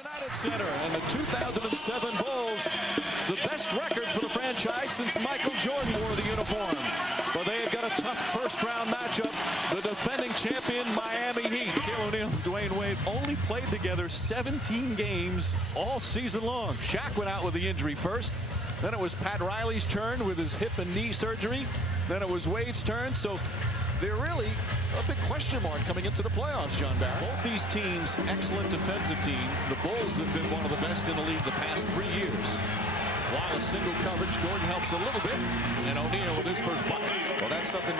United Center, and the 2007 Bulls, the best record for the franchise since Michael Jordan wore the uniform. But they had got a tough first-round matchup. The defending champion Miami Heat. Shaquille O'Neal and Dwyane Wade only played together 17 games all season long. Shaq went out with the injury first. Then it was Pat Riley's turn with his hip and knee surgery. Then it was Wade's turn. So they're really a big question mark coming into the playoffs, John Barrett. Both these teams, excellent defensive team. The Bulls have been one of the best in the league the past 3 years. While a single coverage, Gordon helps a little bit, and O'Neal with his first bucket. Well, that's something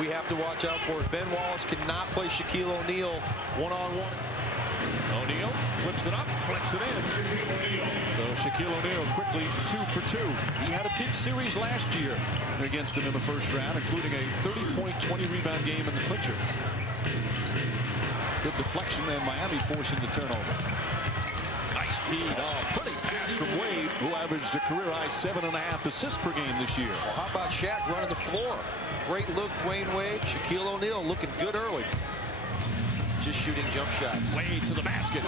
we have to watch out for. Ben Wallace cannot play Shaquille O'Neal one-on-one. O'Neal flips it up, flips it in. So Shaquille O'Neal quickly 2 for 2. He had a big series last year against them in the first round, including a 30-point, 20-rebound game in the clincher. Good deflection, and Miami forcing the turnover. Nice feed. Oh, pretty pass from Wade, who averaged a career-high 7.5 assists per game this year. Well, how about Shaq running the floor? Great look, Dwyane Wade. Shaquille O'Neal looking good early. Just shooting jump shots. Wade to the basket.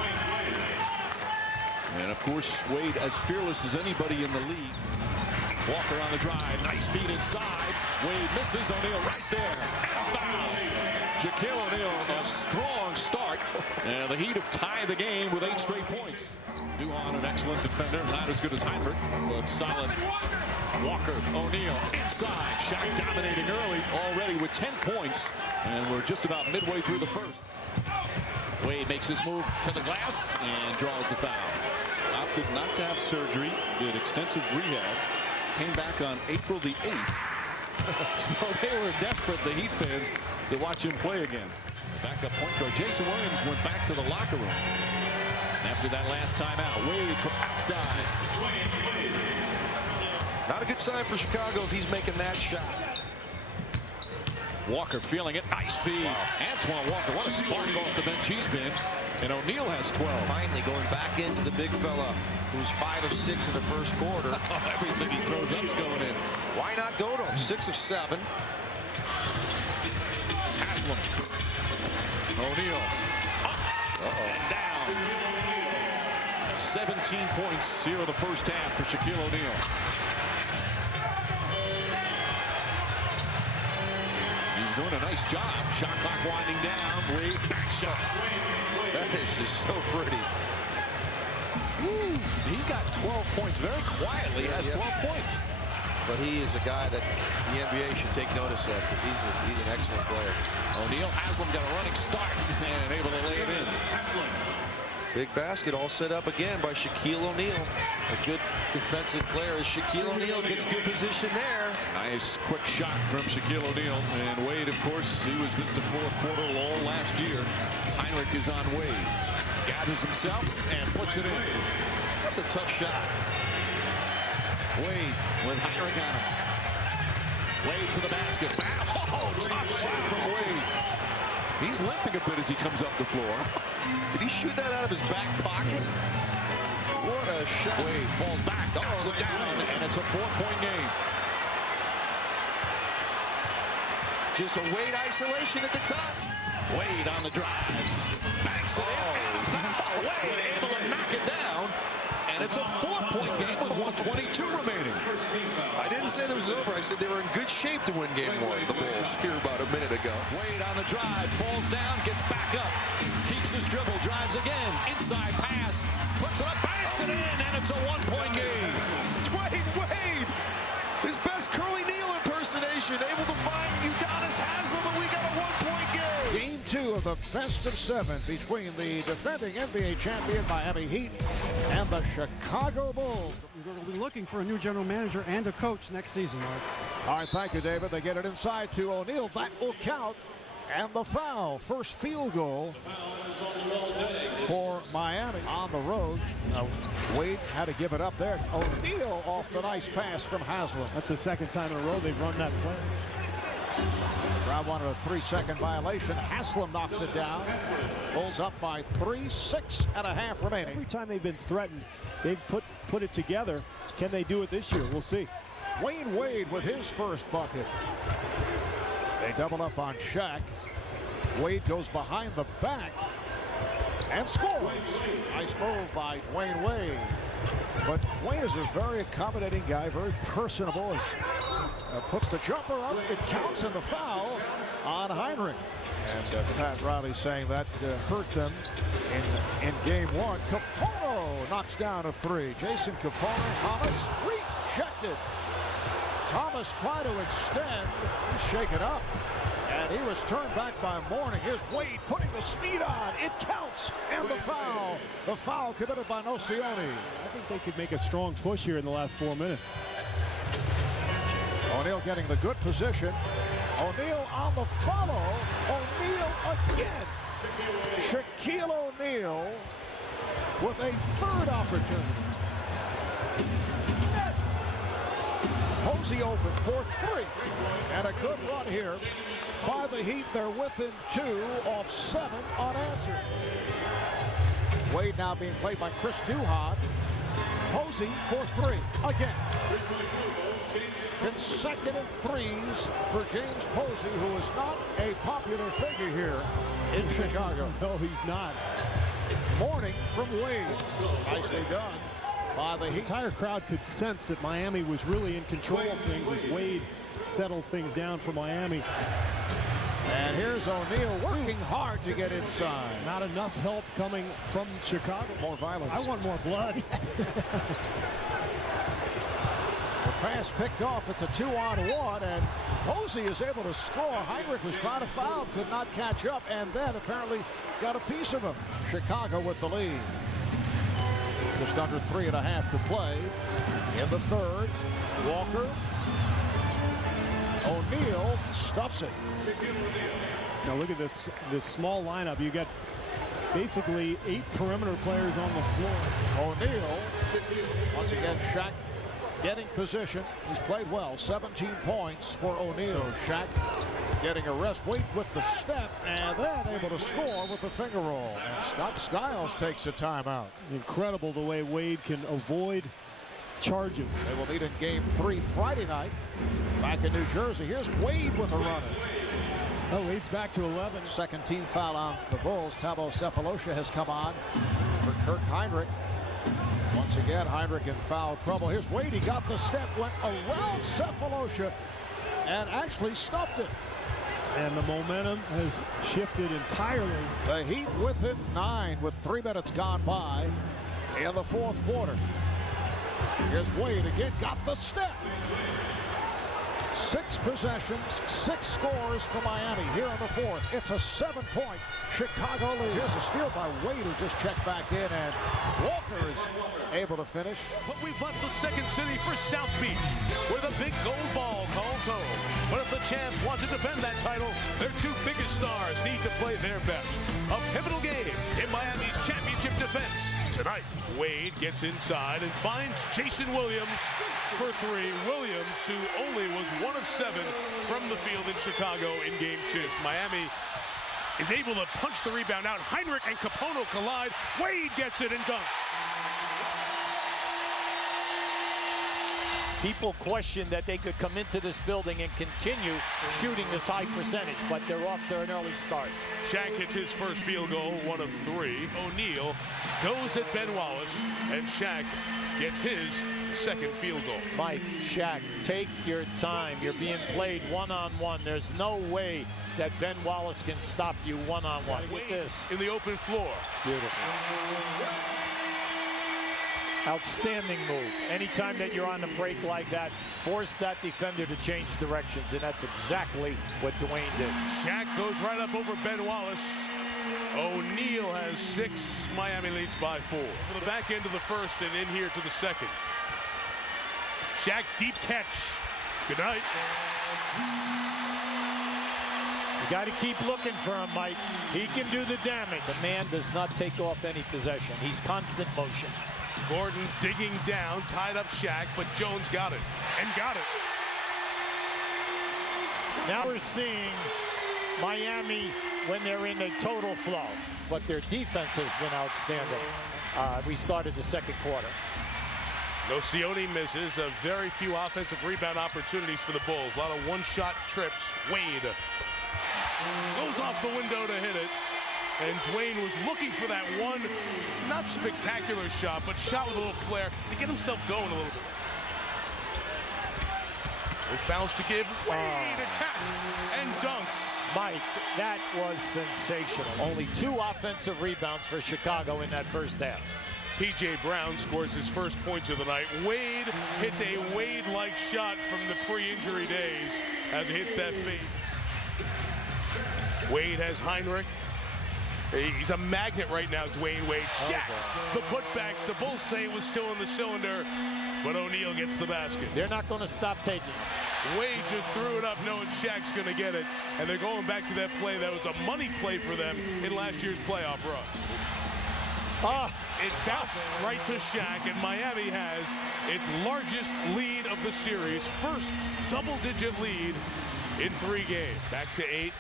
And of course, Wade as fearless as anybody in the league. Walker on the drive. Nice feed inside. Wade misses. O'Neal right there. And a foul. Shaquille O'Neal, a strong start. And the Heat have tied the game with 8 straight points. Dwyane, an excellent defender. Not as good as Heinrich, but solid. Walker, O'Neal inside. Shaq dominating early, already with 10 points. And we're just about midway through the first. Wade makes his move to the glass and draws the foul. Opted not to have surgery, did extensive rehab, came back on April the 8th. So they were desperate, the Heat fans, to watch him play again. Backup point guard Jason Williams went back to the locker room. After that last timeout, Wade from outside. Not a good sign for Chicago if he's making that shot. Walker feeling it. Nice feed. Wow. Antoine Walker, what a spark off the bench he's been. And O'Neal has 12. Finally going back into the big fella who's 5 of 6 in the first quarter. Everything he throws up's going in. Why not go to him? 6 of 7. Haslam. O'Neal. And down. 17 points here in the first half for Shaquille O'Neal. He's doing a nice job. Shot clock winding down. Wade back shot. That is just so pretty. Woo. He's got 12 points. Very quietly has 12 points. But he is a guy that the NBA should take notice of because he's an excellent player. O'Neal, Haslam got a running start and able to lay it in. Big basket all set up again by Shaquille O'Neal. A good defensive player as Shaquille O'Neal gets good position there. Nice quick shot from Shaquille O'Neal. And Wade, of course, he was missed a fourth quarter all last year. Heinrich is on Wade. Gathers himself and puts it in. That's a tough shot. Wade with Heinrich on him. Wade to the basket. Oh, tough shot from Wade. He's limping a bit as he comes up the floor. Did he shoot that out of his back pocket? What a shot. Wade falls back, knocks it down, and it's a 4-point game. Just a Wade isolation at the top. Wade on the drive. Banks it in, and a foul. Wade able to knock it down. And it's a 4-point game with 1:22 remaining. I didn't say it was over. I said they were in good shape to win game 1. The Bulls here about a minute ago. Wade on the drive, falls down, gets back up, keeps his dribble, drives again, inside pass, puts it up, banks it in, and it's a 1-point game. Dwyane Wade, his best Curly Neal impersonation, able to find Udonis Haslam, and we got a 1-point game. Game 2 of the best of 7 between the defending NBA champion Miami Heat and the Chicago Bulls. We're going to be looking for a new general manager and a coach next season, Mark. All right, thank you, David. They get it inside to O'Neal. That will count. And the foul. First field goal for Miami on the road. Wade had to give it up there. O'Neal off the nice pass from Haslam. That's the second time in a row they've run that play. Crowd wanted a 3-second violation. Haslam knocks it down. Bulls up by 3, 6.5 remaining. Every time they've been threatened, they've put it together. Can they do it this year? We'll see. Dwyane Wade with his first bucket. They double up on Shaq. Wade goes behind the back. and scores. Nice move by Dwyane Wade. But Dwyane is a very accommodating guy, very personable. Puts the jumper up. It counts in the foul on Heinrich. And Pat Riley saying that hurt them in game one. Capono knocks down a three. Jason Capono, Thomas rejected. Thomas tried to extend. He's shaken up. And he was turned back by Mourning. Here's Wade putting the speed on. It counts. And the foul. The foul committed by Nocioni. I think they could make a strong push here in the last 4 minutes. O'Neal getting the good position. O'Neal on the follow. O'Neal again. Shaquille O'Neal with a third opportunity. Posey open for three. And a good run here by the Heat. They're within 2 off 7 unanswered. Wade now being played by Chris Duhon. Posey for three again. Consecutive threes for James Posey, who is not a popular figure here in Chicago. No, he's not. Mourning from Wade. Nicely done by the Heat. The entire crowd could sense that Miami was really in control of things as Wade settles things down for Miami. And here's O'Neal working hard to get inside. Not enough help coming from Chicago. More violence. I want more blood. The pass picked off. It's a 2-on-1, and Posey is able to score. Heinrich was trying to foul, could not catch up, and then apparently got a piece of him. Chicago with the lead. Just under 3.5 to play in the third. Walker. O'Neal stuffs it. Now look at this small lineup. You got basically 8 perimeter players on the floor. O'Neal, once again, Shaq getting position. He's played well. 17 points for O'Neal. So Shaq getting a rest. Wade with the step, and then able to score with the finger roll. And Scott Skiles takes a timeout. Incredible the way Wade can avoid charges. They will meet in game 3 Friday night back in New Jersey. Here's Wade with a runner. Oh, Wade's back to 11. Second team foul on the Bulls. Thabo Sefolosha has come on for Kirk Heinrich. Once again, Heinrich in foul trouble. Here's Wade. He got the step, went around Sefolosha, and actually stuffed it. And the momentum has shifted entirely. The Heat within 9 with 3 minutes gone by in the fourth quarter. Here's Wade again, got the step. 6 possessions, 6 scores for Miami here in the fourth. It's a 7-point Chicago lead. Here's a steal by Wade, who just checked back in, and Walker is able to finish. But we've left the second city for South Beach, where the big gold ball calls home. But if the champs want to defend that title, their 2 biggest stars need to play their best. A pivotal game in Miami's championship defense. Tonight, Wade gets inside and finds Jason Williams for 3. Williams, who only was 1 of 7 from the field in Chicago in game 2. Miami is able to punch the rebound out. Heinrich and Capono collide. Wade gets it and dunks. People question that they could come into this building and continue shooting this high percentage, but they're off to an early start. Shaq hits his first field goal, 1 of 3. O'Neal goes at Ben Wallace, and Shaq gets his second field goal. Mike, Shaq, take your time. You're being played one-on-one. There's no way that Ben Wallace can stop you one-on-one. With this. In the open floor. Beautiful. Outstanding move. Anytime that you're on the break like that, force that defender to change directions, and that's exactly what Dwyane did. Shaq goes right up over Ben Wallace. O'Neal has 6. Miami leads by 4. To the back end of the first and in here to the second. Shaq, deep catch. Good night. You got to keep looking for him, Mike. He can do the damage. The man does not take off any possession. He's constant motion. Gordon digging down, tied up Shaq, but Jones got it. And got it. Now we're seeing Miami when they're in a total flow, but their defense has been outstanding. We started the second quarter. Nocioni misses. Very few offensive rebound opportunities for the Bulls. A lot of one-shot trips. Wade goes off the window to hit it. And Dwyane was looking for that one, not spectacular shot, but shot with a little flair to get himself going a little bit. With fouls to give, Wade attacks and dunks. Mike, that was sensational. Only 2 offensive rebounds for Chicago in that first half. P.J. Brown scores his first points of the night. Wade hits a Wade-like shot from the pre-injury days as he hits that fade. Wade has Heinrich. He's a magnet right now, Dwyane Wade. Shaq, the putback. The Bulls say it was still in the cylinder, but O'Neal gets the basket. They're not going to stop taking it. Wade just threw it up knowing Shaq's going to get it, and they're going back to that play that was a money play for them in last year's playoff run. It bounced right to Shaq, and Miami has its largest lead of the series. First double-digit lead in 3 games. Back to 8.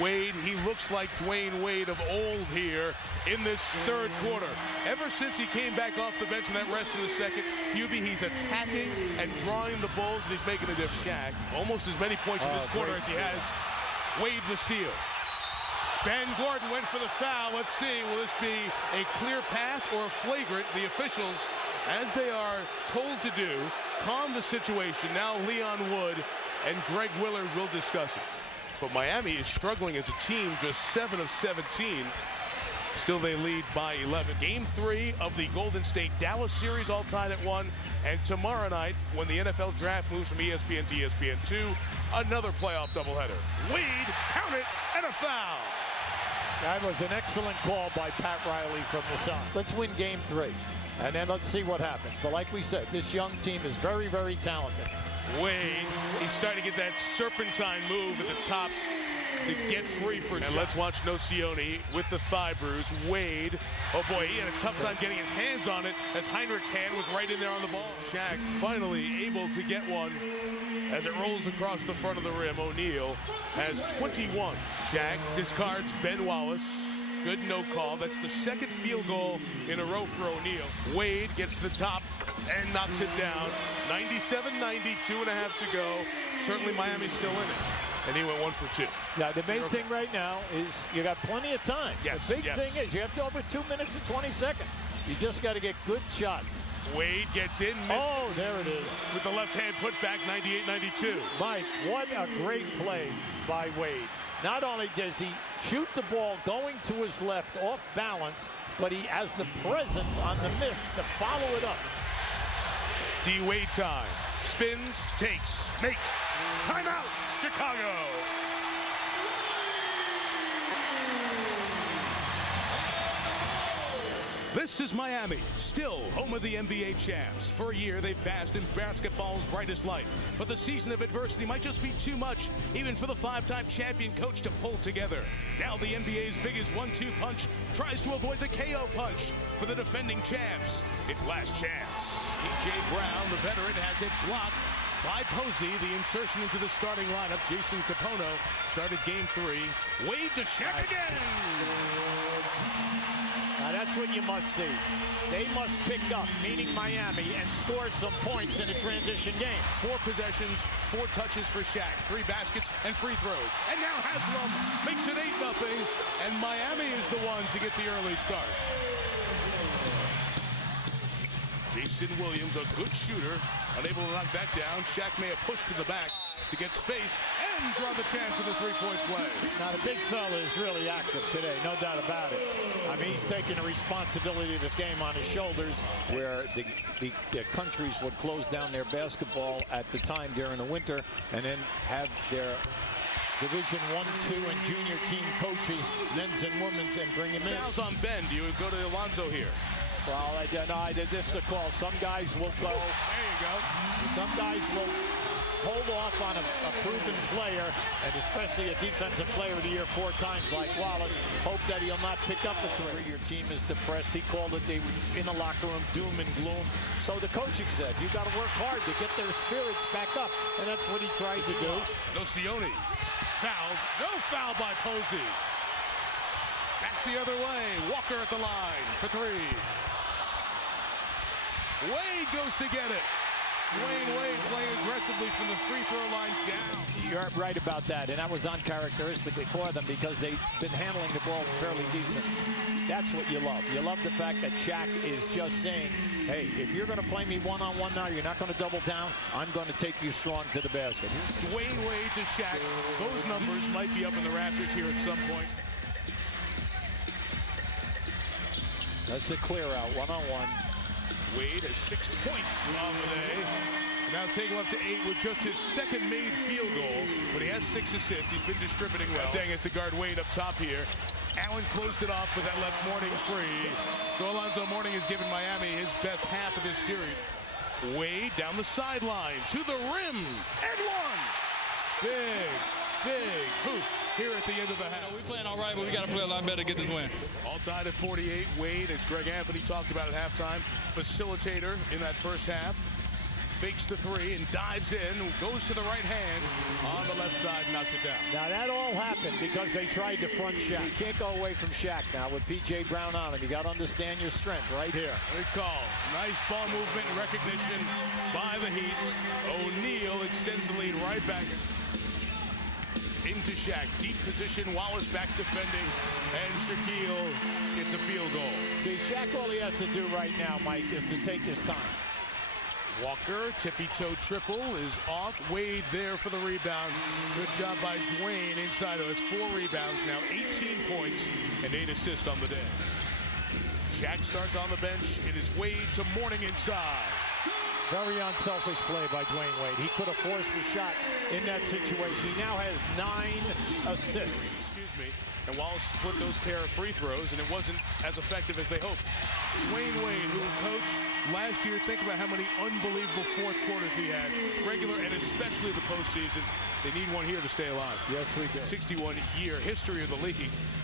Wade, he looks like Dwyane Wade of old here in this third quarter. Ever since he came back off the bench in that rest of the second, he's attacking and drawing the Bulls, and he's making a difference. Shaq, almost as many points in this quarter as he has Wade the steal. Ben Gordon went for the foul. Let's see, will this be a clear path or a flagrant? The officials, as they are told to do, calm the situation. Now Leon Wood and Greg Willard will discuss it. But Miami is struggling as a team, just 7 of 17. Still they lead by 11. Game 3 of the Golden State-Dallas series, all tied at 1. And tomorrow night, when the NFL draft moves from ESPN to ESPN2, another playoff doubleheader. Wade, count it, and a foul. That was an excellent call by Pat Riley from the side. Let's win game 3, and then let's see what happens. But like we said, this young team is very, very talented. Wade, he's starting to get that serpentine move at the top to get free for. And let's watch Nocioni with the thigh bruise. Wade, oh boy, he had a tough time getting his hands on it as Heinrich's hand was right in there on the ball. Shaq finally able to get one as it rolls across the front of the rim. O'Neal has 21. Shaq discards Ben Wallace. Good no call. That's the second field goal in a row for O'Neal. Wade gets the top and knocks it down. 97-90, 2.5 to go. Certainly Miami's still in it. And he went 1 for 2. Yeah, the main thing right now is you got plenty of time. Yes, the big thing is you have to over 2 minutes and 20 seconds. You just got to get good shots. Wade gets in. Oh, there it is. With the left hand put back, 98-92. Mike, what a great play by Wade. Not only does he shoot the ball going to his left off balance, but he has the presence on the miss to follow it up. D-Wade time. Spins, takes, makes. Timeout, Chicago. This is Miami, still home of the NBA champs. For a year, they've basked in basketball's brightest light. But the season of adversity might just be too much, even for the 5-time champion coach to pull together. Now the NBA's biggest 1-2 punch tries to avoid the KO punch for the defending champs. It's last chance. P.J. Brown, the veteran, has it blocked by Posey. The insertion into the starting lineup. Jason Capono started game 3. Wade to Shaq again. Now that's what you must see. They must pick up, meaning Miami, and score some points in a transition game. 4 possessions, 4 touches for Shaq, 3 baskets and free throws. And now Haslam makes it 8-0, and Miami is the one to get the early start. Jason Williams, a good shooter, unable to knock that down. Shaq may have pushed to the back to get space and draw the chance with a 3-point play. Now the big fella is really active today, no doubt about it. I mean, he's taking the responsibility of this game on his shoulders, where the countries would close down their basketball at the time during the winter and then have their Division 1, 2, and junior team coaches, men's and women's, and bring him in. Fouls on Ben. Do you go to Alonzo here? Well, this is a call. Some guys will go. There you go. Some guys will hold off on a proven player, and especially a defensive player of the year 4 times like Wallace. Hope that he'll not pick up the 3. Your team is depressed. He called it they were in the locker room, doom and gloom. So the coaching said, you got to work hard to get their spirits back up, and that's what he tried to do. Nocioni fouled. No foul by Posey. Back the other way. Walker at the line for 3. Wade goes to get it. Dwyane Wade playing aggressively from the free throw line down. You're right about that, and that was uncharacteristically for them because they've been handling the ball fairly decent. That's what you love. You love the fact that Shaq is just saying, hey, if you're going to play me one-on-one now, you're not going to double down, I'm going to take you strong to the basket. Dwyane Wade to Shaq. Those numbers might be up in the rafters here at some point. That's a clear out, one-on-one. Wade has 6 points on the day. Now take him up to 8 with just his second made field goal, but he has 6 assists. He's been distributing well. Dang, has to guard Wade up top here. Allen closed it off, but that left Mourning free. So Alonzo Mourning has given Miami his best half of this series. Wade down the sideline to the rim and one. Big hoop here at the end of the half. We're playing all right, but we got to play a lot better to get this win. All tied at 48. Wade, as Greg Anthony talked about at halftime, facilitator in that first half. Fakes the three and dives in, goes to the right hand on the left side, knocks it down. Now that all happened because they tried to front Shaq. You can't go away from Shaq now with P.J. Brown on him. You got to understand your strength right here. Good call. Nice ball movement and recognition by the Heat. O'Neal extends the lead right back into Shaq. Deep position, Wallace back defending, and Shaquille gets a field goal. See, Shaq, all he has to do right now, Mike, is to take his time. Walker, tippy-toe triple is off. Wade there for the rebound. Good job by Dwyane inside of us. 4 rebounds now, 18 points and 8 assists on the day. Shaq starts on the bench. It is Wade to Mourning inside. Very unselfish play by Dwyane Wade. He could have forced a shot in that situation. He now has 9 assists. Excuse me. And Wallace split those pair of free throws, and it wasn't as effective as they hoped. Dwyane Wade, who coached last year, think about how many unbelievable fourth quarters he had, regular and especially the postseason. They need one here to stay alive. Yes, we do. 61-year history of the league.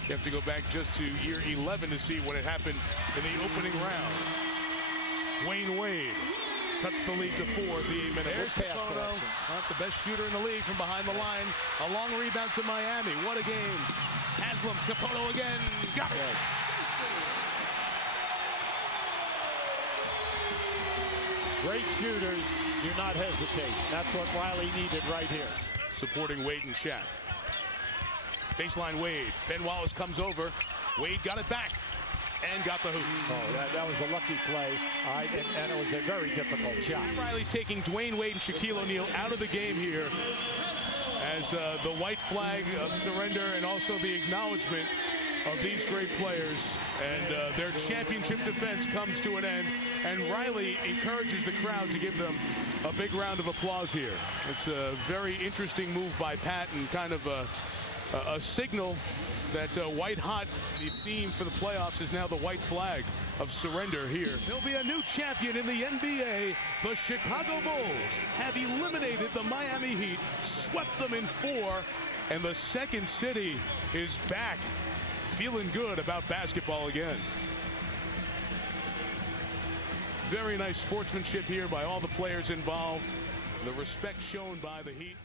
You have to go back just to year 11 to see what had happened in the opening round. Dwyane Wade cuts the lead to 4 at the 8-minute. There's Capono, not the best shooter in the league from behind the line. A long rebound to Miami. What a game. Haslam, Capono again. Got it. Great shooters do not hesitate. That's what Riley needed right here. Supporting Wade and Shaq. Baseline Wade. Ben Wallace comes over. Wade got it back and got the hoop. Oh, that was a lucky play. All right, and it was a very difficult shot. Riley's taking Dwyane Wade and Shaquille O'Neal out of the game here as the white flag of surrender and also the acknowledgement of these great players, and their championship defense comes to an end, and Riley encourages the crowd to give them a big round of applause here. It's a very interesting move by Pat and kind of a signal that white hot, the theme for the playoffs is now the white flag of surrender here. There'll be a new champion in the NBA. The Chicago Bulls have eliminated the Miami Heat, swept them in 4, and the second city is back, feeling good about basketball again. Very nice sportsmanship here by all the players involved. The respect shown by the Heat.